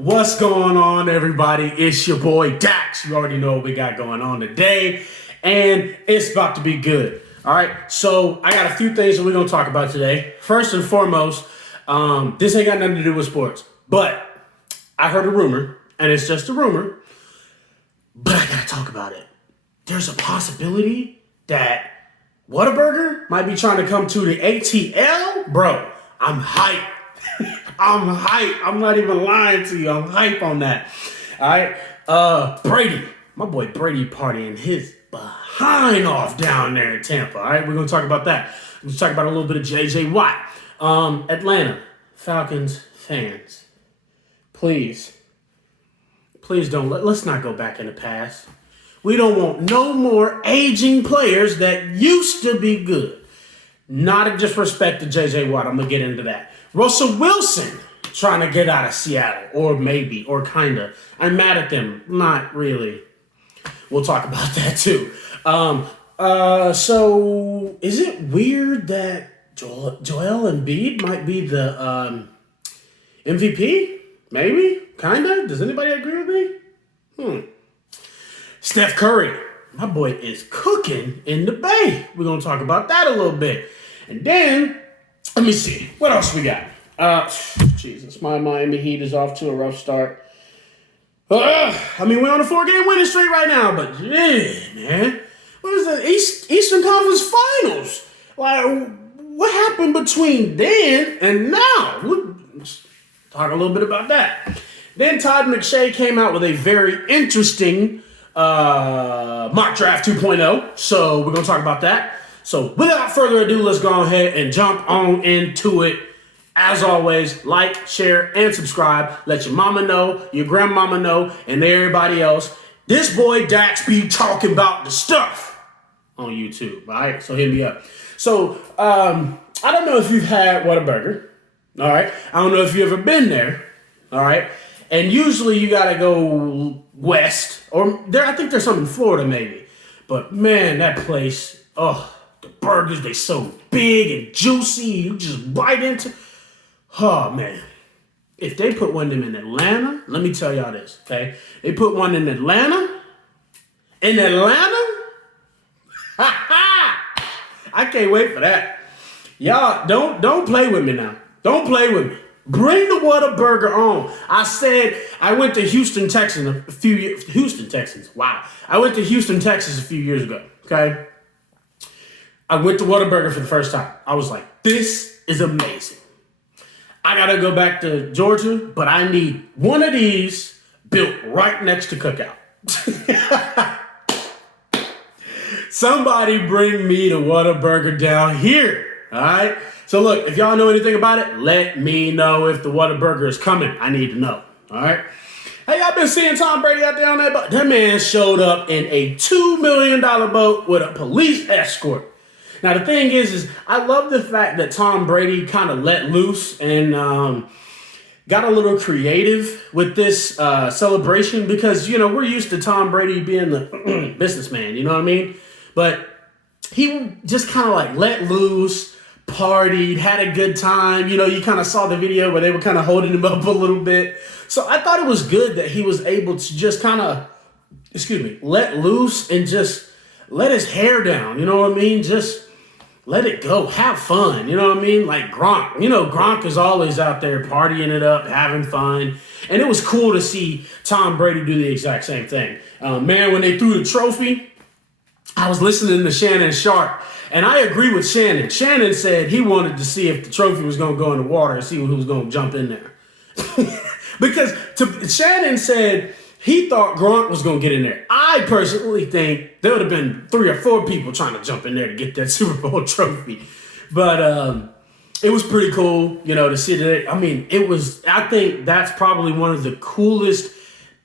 What's going on, everybody? It's your boy Dax. You already know what we got going on today, and it's about to be good. All right, so I got a few things that we're going to talk about today. First and foremost, this ain't got nothing to do with sports, but I heard a rumor, and it's just a rumor, but I got to talk about it. There's a possibility that Whataburger might be trying to come to the ATL. Bro, I'm hyped. I'm hype. I'm not even lying to you. I'm hype on that. All right. Brady, my boy Brady partying his behind off down there in Tampa. All right. We're going to talk about that. We're going to talk about a little bit of JJ Watt. Atlanta Falcons fans, please don't let's not go back in the past. We don't want no more aging players that used to be good. Not a disrespect to JJ Watt. I'm going to get into that. Russell Wilson trying to get out of Seattle, or maybe, or kind of. I'm mad at them. Not really. We'll talk about that too. So is it weird that Joel Embiid might be the MVP? Maybe? Kind of? Does anybody agree with me? Steph Curry, my boy is cooking in the Bay. We're going to talk about that a little bit. And then, let me see. What else we got? Jesus, my Miami Heat is off to a rough start. We're on a 4-game winning streak right now, but yeah, man. What is the Eastern Conference Finals? Like, what happened between then and now? Let's talk a little bit about that. Then Todd McShay came out with a very interesting mock draft 2.0. So we're going to talk about that. So without further ado, let's go ahead and jump on into it. As always, like, share, and subscribe. Let your mama know, your grandmama know, and everybody else. This boy Dax be talking about the stuff on YouTube. All right, so hit me up. So I don't know if you've had Whataburger. All right, I don't know if you've ever been there. All right, and usually you gotta go west, or there. I think there's some in Florida maybe. But man, that place, the burgers, they so big and juicy. You just bite into. Oh, man. If they put one of them in Atlanta, let me tell y'all this, okay? They put one in Atlanta. In Atlanta? I can't wait for that. Y'all, don't play with me now. Don't play with me. Bring the Whataburger on. I said I went to Houston, Texas Wow. I went to Houston, Texas a few years ago, okay? I went to Whataburger for the first time. I was like, this is amazing. I got to go back to Georgia, but I need one of these built right next to Cookout. Somebody bring me the Whataburger down here, all right? So look, if y'all know anything about it, let me know if the Whataburger is coming. I need to know, all right? Hey, y'all been seeing Tom Brady out there on that boat? That man showed up in a $2 million boat with a police escort. Now, the thing is I love the fact that Tom Brady kind of let loose and got a little creative with this celebration because, we're used to Tom Brady being the businessman, you know what I mean? But he just kind of like let loose, partied, had a good time. You kind of saw the video where they were kind of holding him up a little bit. So I thought it was good that he was able to just kind of, let loose and just let his hair down. You know what I mean? Just let it go. Have fun. You know what I mean? Like Gronk. Gronk is always out there partying it up, having fun. And it was cool to see Tom Brady do the exact same thing. Man, when they threw the trophy, I was listening to Shannon Sharp. And I agree with Shannon. Shannon said he wanted to see if the trophy was going to go in the water and see who was going to jump in there. Because Shannon said he thought Gronk was going to get in there. I personally think there would have been 3 or 4 people trying to jump in there to get that Super Bowl trophy. But it was pretty cool, to see that. I think that's probably one of the coolest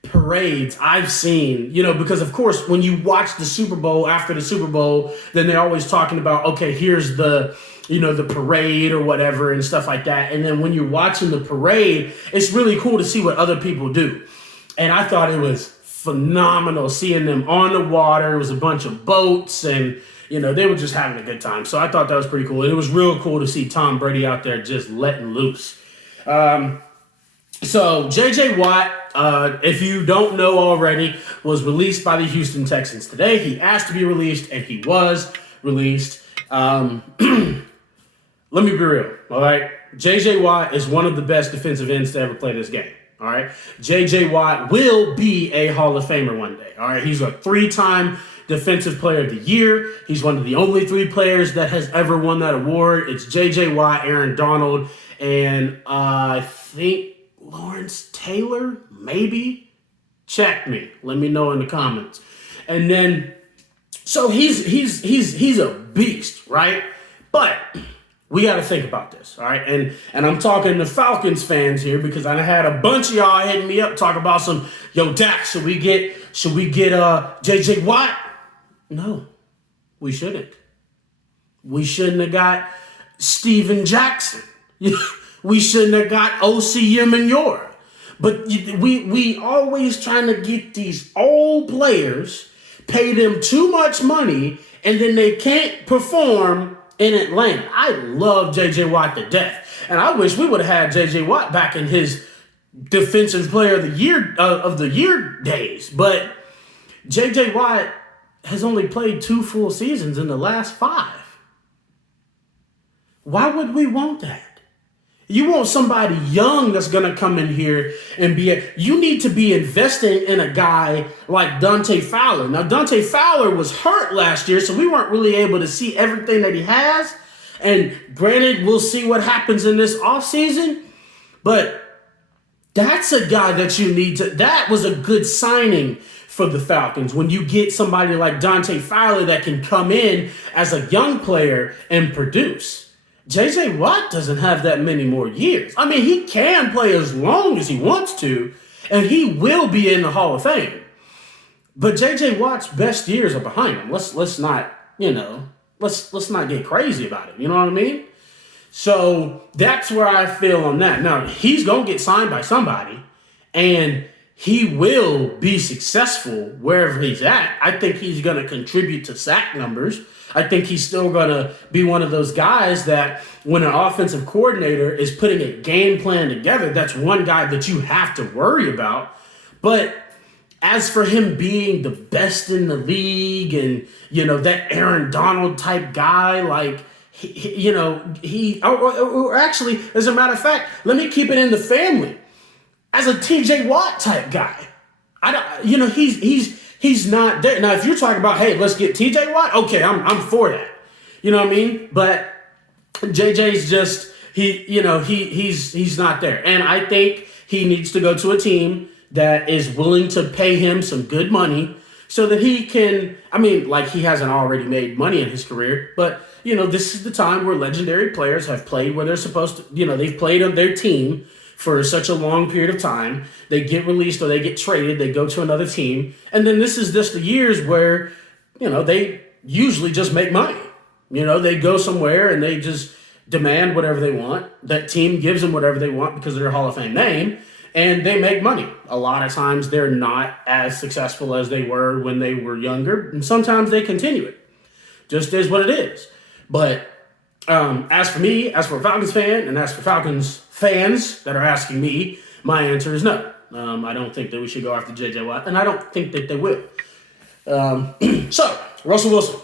parades I've seen, because of course, when you watch the Super Bowl, after the Super Bowl, then they're always talking about, okay, here's the parade or whatever and stuff like that. And then when you're watching the parade, it's really cool to see what other people do. And I thought it was phenomenal seeing them on the water. It was a bunch of boats and, they were just having a good time. So I thought that was pretty cool. And it was real cool to see Tom Brady out there just letting loose. So J.J. Watt, if you don't know already, was released by the Houston Texans today. He asked to be released, and he was released. Let me be real, all right? J.J. Watt is one of the best defensive ends to ever play this game, all right? J.J. Watt will be a Hall of Famer one day, all right? He's a 3-time Defensive Player of the Year. He's one of the only 3 players that has ever won that award. It's J.J. Watt, Aaron Donald, and I think Lawrence Taylor, maybe? Check me. Let me know in the comments. And then, so he's a beast, right? But we got to think about this, all right? And I'm talking to Falcons fans here because I had a bunch of y'all hitting me up talking about some, yo, Dak, should we get J.J. Watt? No, we shouldn't. We shouldn't have got Steven Jackson. We shouldn't have got O.C. Yemenyor. But we always trying to get these old players, pay them too much money, and then they can't perform in Atlanta. I love J.J. Watt to death. And I wish we would have had J.J. Watt back in his Defensive Player of the Year days. But J.J. Watt has only played 2 full seasons in the last 5. Why would we want that? You want somebody young that's going to come in here and you need to be investing in a guy like Dante Fowler. Now, Dante Fowler was hurt last year, so we weren't really able to see everything that he has. And granted, we'll see what happens in this offseason, but that's a guy that you need to, that was a good signing for the Falcons. When you get somebody like Dante Fowler that can come in as a young player and produce. J.J. Watt doesn't have that many more years. I mean, he can play as long as he wants to, and he will be in the Hall of Fame. But J.J. Watt's best years are behind him. Let's not, let's not get crazy about it. You know what I mean? So that's where I feel on that. Now, he's going to get signed by somebody, and he will be successful wherever he's at. I think he's going to contribute to sack numbers. I think he's still going to be one of those guys that when an offensive coordinator is putting a game plan together, that's one guy that you have to worry about. But as for him being the best in the league and, that Aaron Donald type guy, like, actually, as a matter of fact, let me keep it in the family. As a T.J. Watt type guy, he's not there. Now, if you're talking about, hey, let's get T.J. Watt, okay, I'm for that. You know what I mean? But J.J.'s just, he's not there. And I think he needs to go to a team that is willing to pay him some good money so that he can, he hasn't already made money in his career, but, this is the time where legendary players have played where they're supposed to, they've played on their team for such a long period of time. They get released or they get traded, they go to another team. And then this is just the years where, they usually just make money. They go somewhere and they just demand whatever they want. That team gives them whatever they want because of their Hall of Fame name, and they make money. A lot of times they're not as successful as they were when they were younger, and sometimes they continue it. Just is what it is. But as for me, as for a Falcons fan, and as for Falcons fans that are asking me, my answer is no. I don't think that we should go after J.J. Watt, and I don't think that they will. So, Russell Wilson.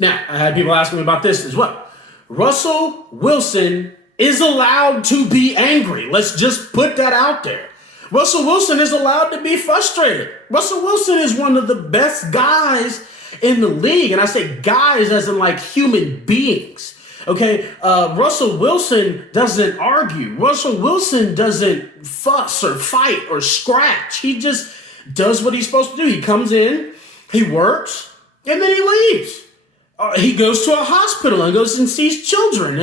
Now, I had people asking me about this as well. Russell Wilson is allowed to be angry. Let's just put that out there. Russell Wilson is allowed to be frustrated. Russell Wilson is one of the best guys in the league, and I say guys as in like human beings. Okay, Russell Wilson doesn't argue. Russell Wilson doesn't fuss or fight or scratch. He just does what he's supposed to do. He comes in, he works, and then he leaves. He goes to a hospital and goes and sees children.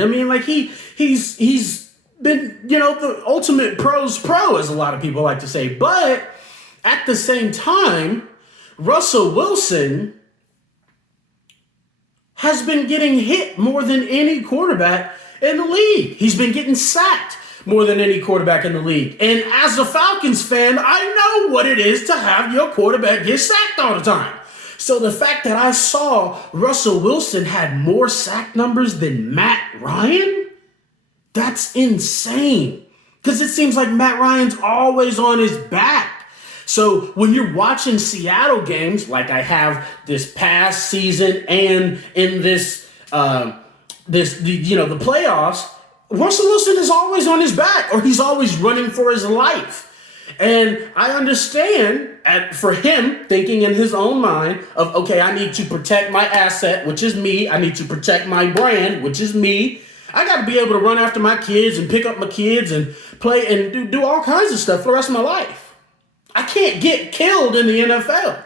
He's been, the ultimate pro's pro, as a lot of people like to say. But at the same time, Russell Wilson has been getting hit more than any quarterback in the league. He's been getting sacked more than any quarterback in the league. And as a Falcons fan, I know what it is to have your quarterback get sacked all the time. So the fact that I saw Russell Wilson had more sack numbers than Matt Ryan, that's insane. Because it seems like Matt Ryan's always on his back. So when you're watching Seattle games, like I have this past season and in the playoffs, Russell Wilson is always on his back, or he's always running for his life. And I understand for him thinking in his own mind of, okay, I need to protect my asset, which is me. I need to protect my brand, which is me. I got to be able to run after my kids and pick up my kids and play and do all kinds of stuff for the rest of my life. I can't get killed in the NFL.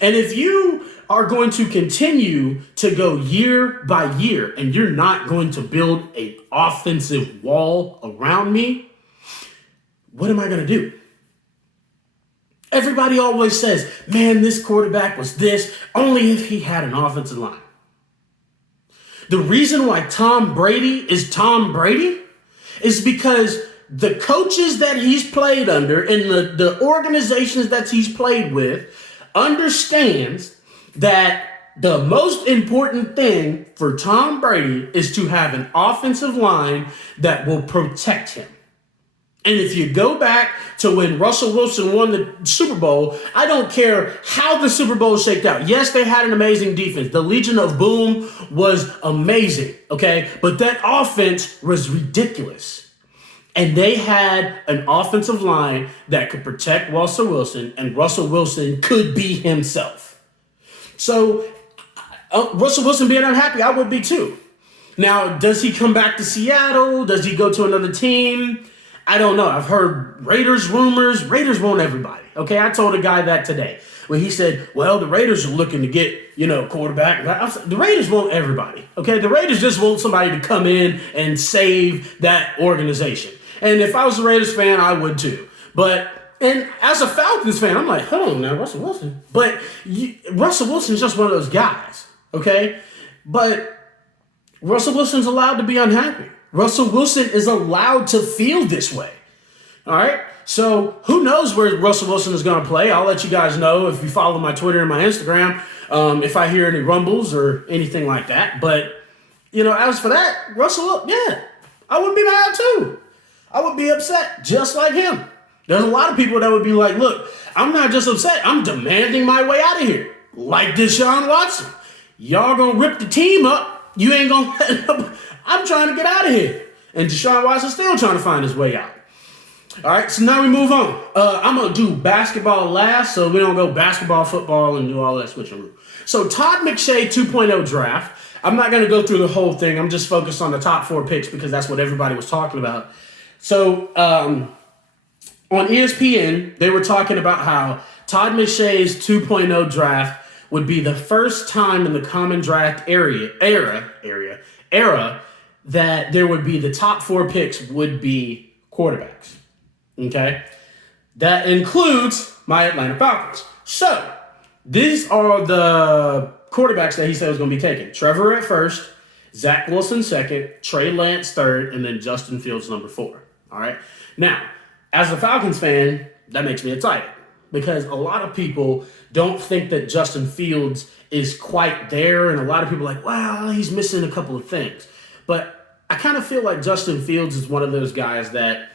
And if you are going to continue to go year by year and you're not going to build an offensive wall around me, what am I going to do? Everybody always says, man, this quarterback was this, only if he had an offensive line. The reason why Tom Brady is Tom Brady is because the coaches that he's played under and the organizations that he's played with understands that the most important thing for Tom Brady is to have an offensive line that will protect him. And if you go back to when Russell Wilson won the Super Bowl, I don't care how the Super Bowl shaked out. Yes, they had an amazing defense. The Legion of Boom was amazing, okay? But that offense was ridiculous. And they had an offensive line that could protect Russell Wilson, and Russell Wilson could be himself. So Russell Wilson being unhappy, I would be too. Now, does he come back to Seattle? Does he go to another team? I don't know. I've heard Raiders rumors. Raiders want everybody. Okay, I told a guy that today when he said, well, the Raiders are looking to get, quarterback. The Raiders want everybody. Okay, the Raiders just want somebody to come in and save that organization. And if I was a Raiders fan, I would too. And as a Falcons fan, I'm like, hold on now, Russell Wilson. But Russell Wilson's just one of those guys. Okay, but Russell Wilson's allowed to be unhappy. Russell Wilson is allowed to feel this way. All right. So who knows where Russell Wilson is going to play? I'll let you guys know if you follow my Twitter and my Instagram, if I hear any rumbles or anything like that. But, as for that, Russell, yeah, I would be mad too. I would be upset just like him. There's a lot of people that would be like, look, I'm not just upset. I'm demanding my way out of here. Like Deshaun Watson. Y'all going to rip the team up. You ain't going to I'm trying to get out of here. And Deshaun Watson's still trying to find his way out. All right, so now we move on. I'm going to do basketball last, so we don't go basketball, football, and do all that switcheroo. So Todd McShay 2.0 draft. I'm not going to go through the whole thing. I'm just focused on the top 4 picks because that's what everybody was talking about. So on ESPN, they were talking about how Todd McShay's 2.0 draft would be the first time in the common draft era that there would be the top 4 picks would be quarterbacks. Okay? That includes my Atlanta Falcons. So, these are the quarterbacks that he said was going to be taken. Trevor at first, Zach Wilson second, Trey Lance third, and then Justin Fields number 4. All right? Now, as a Falcons fan, that makes me excited because a lot of people don't think that Justin Fields is quite there, and a lot of people are like, wow, he's missing a couple of things. But I kind of feel like Justin Fields is one of those guys that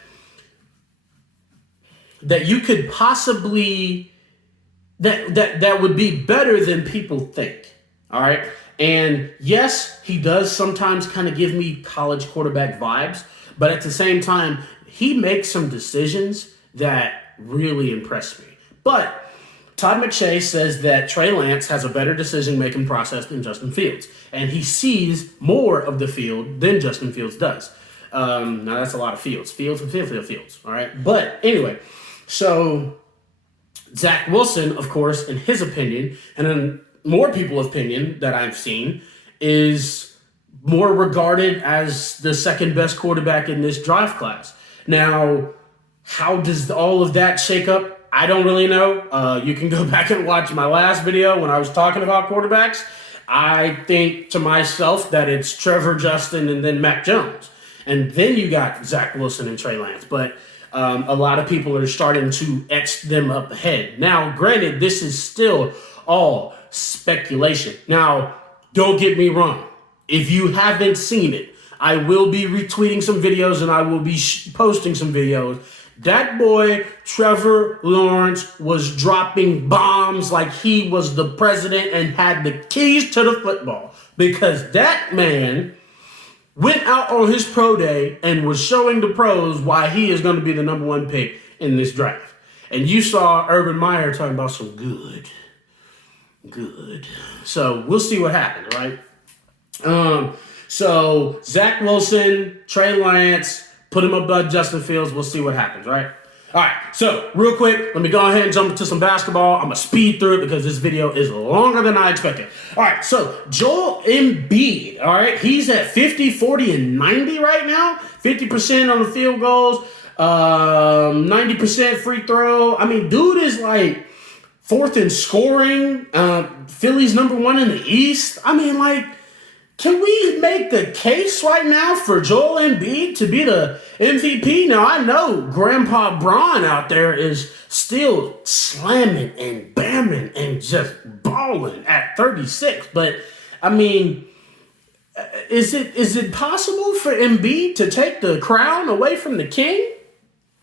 you could possibly that would be better than people think. All right. And yes, he does sometimes kind of give me college quarterback vibes, but at the same time, he makes some decisions that really impress me. But Todd McShay says that Trey Lance has a better decision-making process than Justin Fields, and he sees more of the field than Justin Fields does. Now, that's a lot of fields. Fields, all right? But anyway, so Zach Wilson, of course, in his opinion, and in more people's opinion that I've seen, is more regarded as the second-best quarterback in this draft class. Now, how does all of that shake up? I don't really know. You can go back and watch my last video when I was talking about quarterbacks. I think to myself that it's Trevor, Justin, and then Mac Jones. And then you got Zach Wilson and Trey Lance. But a lot of people are starting to etch them up ahead. Now, granted, this is still all speculation. Now, don't get me wrong. If you haven't seen it, I will be retweeting some videos and I will be posting some videos. That boy, Trevor Lawrence, was dropping bombs like he was the president and had the keys to the football. Because that man went out on his pro day and was showing the pros why he is going to be the number one pick in this draft. And you saw Urban Meyer talking about some good. So we'll see what happens, right? So Zach Wilson, Trey Lance, put him above Justin Fields. We'll see what happens, right? All right, so real quick, let me go ahead and jump into some basketball. I'm going to speed through it because this video is longer than I expected. All right, so Joel Embiid, all right, he's at 50, 40, and 90 right now. 50% on the field goals, 90% free throw. I mean, dude is like fourth in scoring. Philly's number one in the East. I mean, like, can we make the case right now for Joel Embiid to be the MVP? Now, I know Grandpa Braun out there is still slamming and bamming and just balling at 36. But, I mean, is it possible for Embiid to take the crown away from the king?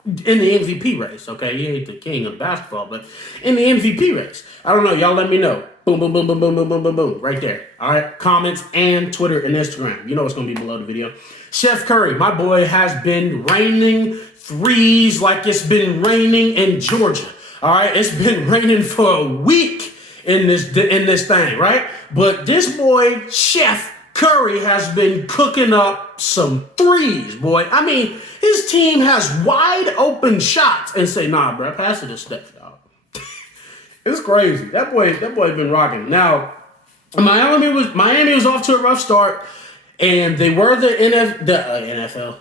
In the MVP race, okay? He ain't the king of basketball, but in the MVP race. I don't know. Y'all let me know. Boom, boom, boom, boom, boom, boom, boom, boom, boom. Right there. All right? Comments and Twitter and Instagram. You know what's going to be below the video. Chef Curry, my boy, has been raining threes like it's been raining in Georgia. All right? It's been raining for a week in this thing, right? But this boy, Chef Curry, has been cooking up some threes, boy. I mean, his team has wide open shots and say, nah, bro, pass it to Steph, dog. It's crazy. That boy been rocking. Now, Miami was off to a rough start, and they were the NFL,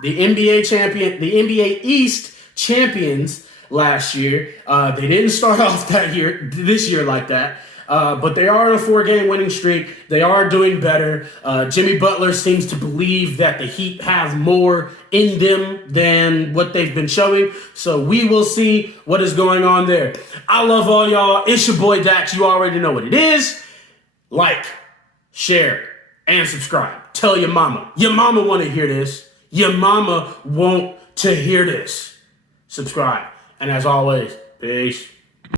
the NBA champion, the NBA East champions last year. They didn't start off this year like that. But they are on a 4-game winning streak. They are doing better. Jimmy Butler seems to believe that the Heat have more in them than what they've been showing. So we will see what is going on there. I love all y'all. It's your boy Dax. You already know what it is. Like, share, and subscribe. Tell your mama. Your mama want to hear this. Your mama want to hear this. Subscribe. And as always, peace.